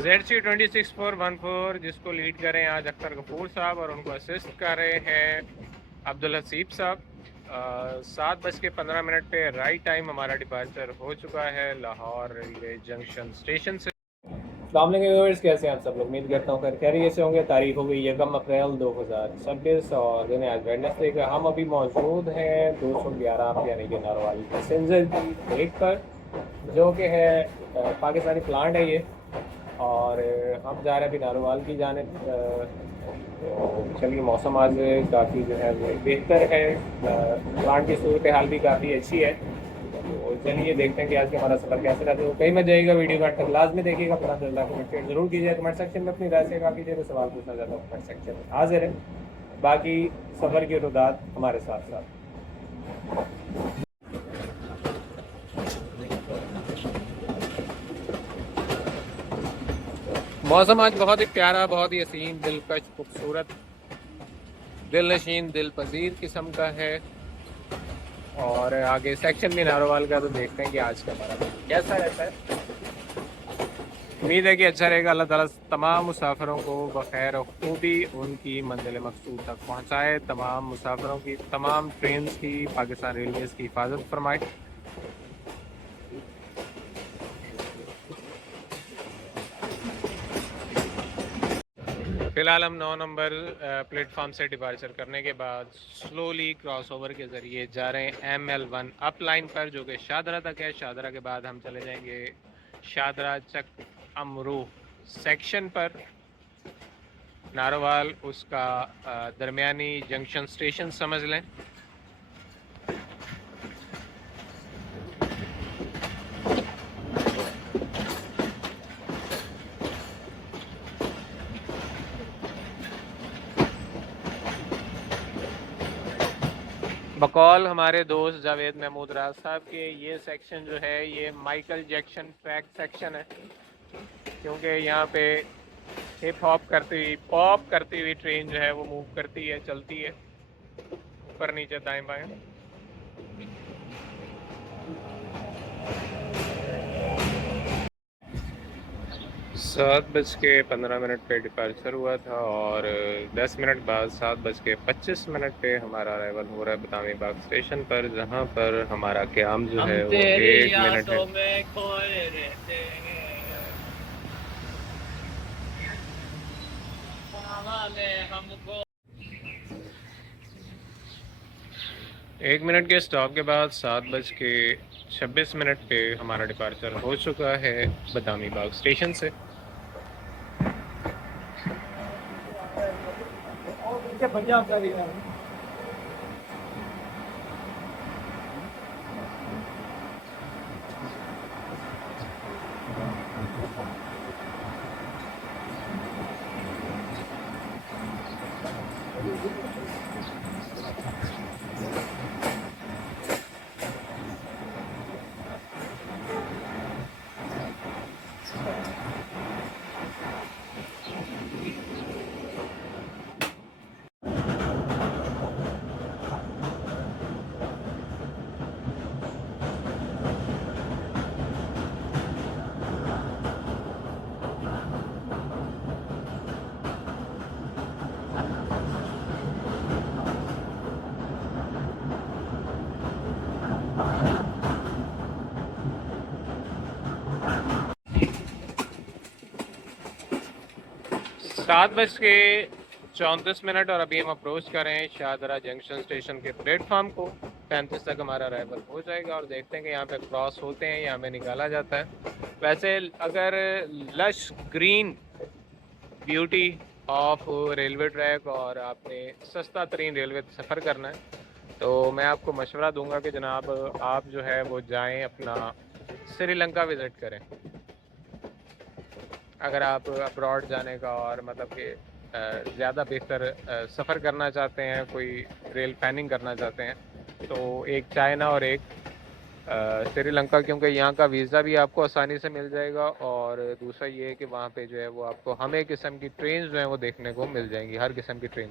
ZC26414 जिसको lead करें आज अख्तर गफूर साहब और उनको असिस्ट कर रहे हैं अब्दुल हसीब साहब। 7:15 पे राइट टाइम हमारा डिपार्चर हो चुका है लाहौर रेलवे जंक्शन स्टेशन से। अस्सलाम वालेकुम व्यूअर्स, कैसे हैं आप सब लोग? उम्मीद करता हूँ खैरियत से होंगे। तारीख हो गई 1 अप्रैल 2026 और दिन आज वेडनेसडे का। हम अभी मौजूद हैं 211 यानी कि नारोवाल पैसेंजर की ब्रेक पर, जो कि है पाकिस्तानी प्लांट है ये, और हम जा रहे हैं अभी नारोवाल की जानिब। तो चलिए, मौसम आज काफ़ी जो है वो बेहतर है, प्लांट की सूरत हाल भी काफ़ी अच्छी है। तो चलिए देखते हैं कि आज के हमारा सफ़र कैसे रहता है। तो कहीं मत जाइएगा, वीडियो का तक लाजमी देखिएगा। अपना जल्दा कमेंट जरूर कीजिए, कमेंट सेक्शन में अपनी राय से कहा कीजिए। तो सवाल पूछना चाहता हूँ कमेंट सेक्शन में हाजिर है। बाकी सफ़र की रुदात हमारे साथ साथ। मौसम आज बहुत ही प्यारा, बहुत ही हसीन, दिलकश, खूबसूरत, दिल नशीन, दिल पजीर किस्म का है। और आगे सेक्शन भी नारोवाल का, तो देखते हैं कि आज का हमारा कैसा रहता है। उम्मीद है कि अच्छा रहेगा। अल्लाह ताला तमाम मुसाफिरों को बखैर और खूबी उनकी मंजिल मकसूद तक पहुँचाए। तमाम मुसाफिरों की, तमाम ट्रेन की, पाकिस्तान रेलवेज़ की हिफाजत फरमाए। फ़िलहाल हम 9 नंबर प्लेटफॉर्म से डिपार्चर करने के बाद स्लोली क्रॉस ओवर के ज़रिए जा रहे हैं ML1 अप लाइन पर, जो कि शादरा तक है। शादरा के बाद हम चले जाएंगे शादरा चक अमरू सेक्शन पर। नारोवाल उसका दरमियानी जंक्शन स्टेशन समझ लें। बकौल हमारे दोस्त जावेद महमूद राज साहब के, ये सेक्शन जो है ये माइकल जैक्सन ट्रैक सेक्शन है, क्योंकि यहाँ पे हिप हॉप करती हुई, पॉप करती हुई ट्रेन जो है वो मूव करती है, चलती है ऊपर नीचे दाएं बाएं। 7:15 पे डिपार्चर हुआ था और 10 मिनट बाद 7:25 पे हमारा अराइवल हो रहा है बदामी बाग स्टेशन पर, जहाँ पर हमारा क़याम जो है वो 1 मिनट है। एक मिनट के स्टॉप के बाद 7:26 पे हमारा डिपार्चर हो चुका है बदामी बाग स्टेशन से। पंजाब का भी है। सात बज के 34 और अभी हम अप्रोच कर रहे हैं शाहदरा जंक्शन स्टेशन के प्लेटफॉर्म को। 35 तक हमारा अराइवल हो जाएगा और देखते हैं कि यहाँ पे क्रॉस होते हैं, यहाँ पे निकाला जाता है। वैसे अगर lush green beauty of railway track और आपने सस्ता तरीन रेलवे सफ़र करना है, तो मैं आपको मशवरा दूंगा कि जनाब आप जो है वो जाएं, अपना श्रीलंका विज़िट करें। अगर आप अब्रॉड जाने का और मतलब कि ज़्यादा बेहतर सफ़र करना चाहते हैं, कोई रेल प्लानिंग करना चाहते हैं, तो एक चाइना और एक श्रीलंका, क्योंकि यहाँ का वीज़ा भी आपको आसानी से मिल जाएगा, और दूसरा ये है कि वहाँ पे जो है वो आपको हर एक किस्म की ट्रेन जो हैं वो देखने को मिल जाएंगी, हर किस्म की train.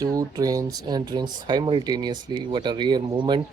Two trains entering simultaneously. What a rare moment.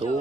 2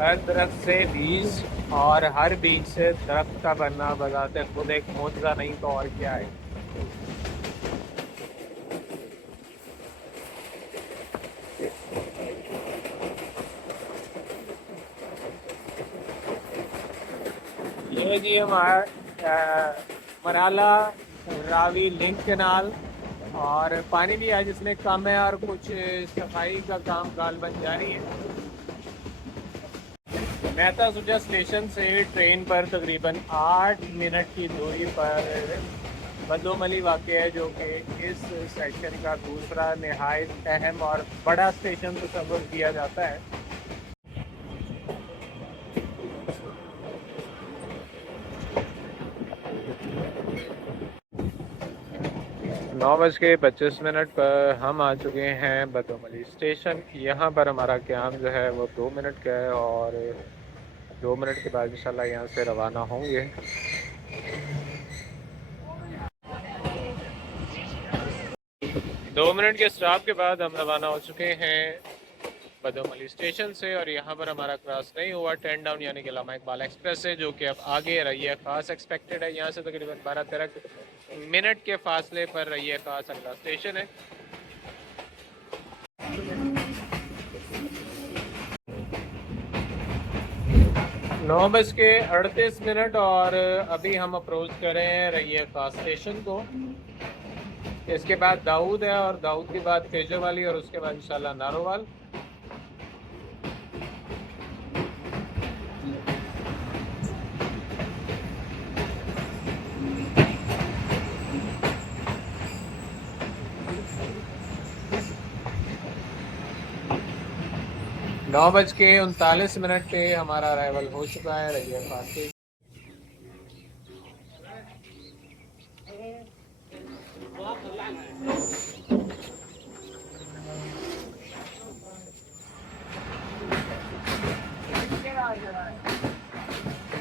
हर दरख्त से बीज और हर बीज से दरख्त का बनना बजाते खुद एक मोजा नहीं तो और क्या है. ये जी हमारा मराला रावी लिंक कैनाल, और पानी भी आज इसमें कम है और कुछ सफाई का काम गालबन जारी है. मेहता सुजा स्टेशन से ट्रेन पर तकरीबन 8 मिनट की दूरी पर बदोमली वाक़ है, जो कि इस सेक्शन का दूसरा नहायत अहम और बड़ा स्टेशन तस्वुर किया जाता है. 9:25 पर हम आ चुके हैं बदोमली स्टेशन. यहाँ पर हमारा क़याम जो है वो 2 मिनट का है, और 2 मिनट के बाद इंशाल्लाह यहाँ से रवाना होंगे. 2 मिनट के स्टॉप के बाद हम रवाना हो चुके हैं बदोमली स्टेशन से, और यहाँ पर हमारा क्रॉस नहीं हुआ 10 डाउन यानी कि अल्लामा इकबाल एक्सप्रेस है, जो कि अब आगे रैया खास एक्सपेक्टेड है. यहाँ से तकरीबन 12-13 मिनट के फासले पर रैया खास अगला स्टेशन है. नौ बज के 38 और अभी हम अप्रोच कर रहे हैं रैया खास स्टेशन को. इसके बाद दाऊद है, और दाऊद के बाद तेजो वाली, और उसके बाद इंशाल्लाह नारोवाल. नौ बज के 39 पे हमारा अराइवल हो चुका है रैया खास से.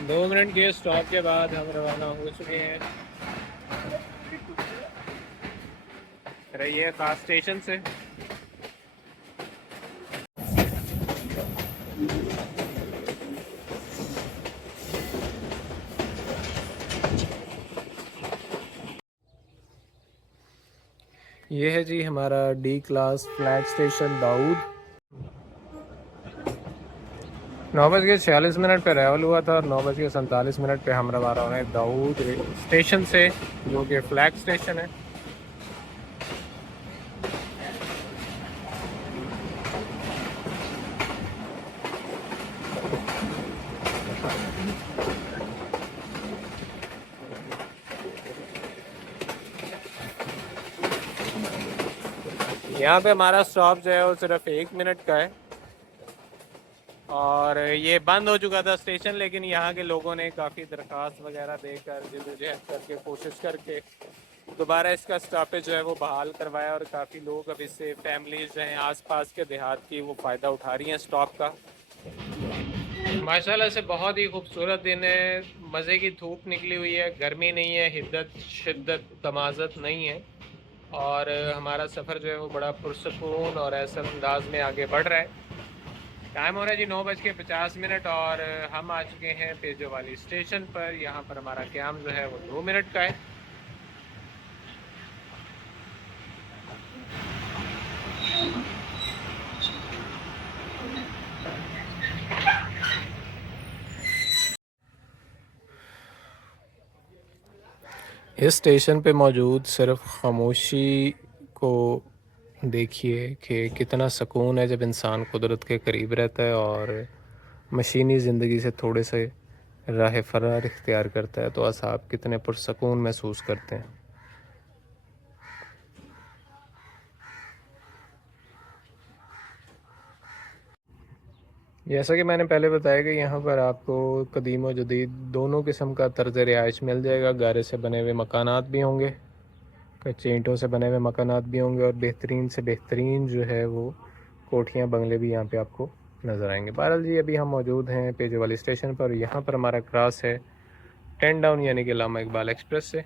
दो मिनट के स्टॉप के बाद हम रवाना हो चुके हैं रैया खास स्टेशन से. ये है जी हमारा D class flag station Daud. 9:46 पे अराइवल हुआ था, और 9:47 पे हम रवाना हो रहे हैं दाऊद स्टेशन से, जो कि फ्लैग स्टेशन है. यहाँ पे हमारा स्टॉप जो है वो सिर्फ 1 मिनट का है, और ये बंद हो चुका था स्टेशन, लेकिन यहाँ के लोगों ने काफ़ी दरख्वास्त वगैरह देकर जद्दोजहद करके कोशिश करके दोबारा इसका स्टॉपेज जो है वो बहाल करवाया, और काफ़ी लोग अब इससे फैमिलीज़ हैं आसपास के देहात की, वो फ़ायदा उठा रही हैं स्टॉप का. माशाल्लाह से बहुत ही खूबसूरत दिन है. मज़े की धूप निकली हुई है, गर्मी नहीं है, हिद्दत शिद्दत तमाज़त नहीं है, और हमारा सफ़र जो है वो बड़ा पुरसकून और ऐसा अंदाज में आगे बढ़ रहा है. टाइम हो रहा है जी 9:50, और हम आ चुके हैं तेजो वाली स्टेशन पर. यहाँ पर हमारा क़याम जो है वो 2 मिनट का है. इस स्टेशन पे मौजूद सिर्फ खामोशी को देखिए कि कितना सुकून है जब इंसान कुदरत के करीब रहता है और मशीनी ज़िंदगी से थोड़े से राह फरार इख्तियार करता है, तो असाब कितने पुरसकून महसूस करते हैं. जैसा कि मैंने पहले बताया कि यहाँ पर आपको कदीम और जदीद दोनों किस्म का तर्ज रिहाइश मिल जाएगा. गारे से बने हुए मकानात भी होंगे, कच्चे ईंटों से बने हुए मकानात भी होंगे, और बेहतरीन से बेहतरीन जो है वो कोठियाँ बंगले भी यहाँ पे आपको नज़र आएंगे. बहरहाल जी अभी हम मौजूद हैं तेजो वाली स्टेशन पर. यहाँ पर हमारा क्रॉस है 10 डाउन यानी कि अल्लामा इकबाल एक्सप्रेस से.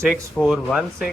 6416.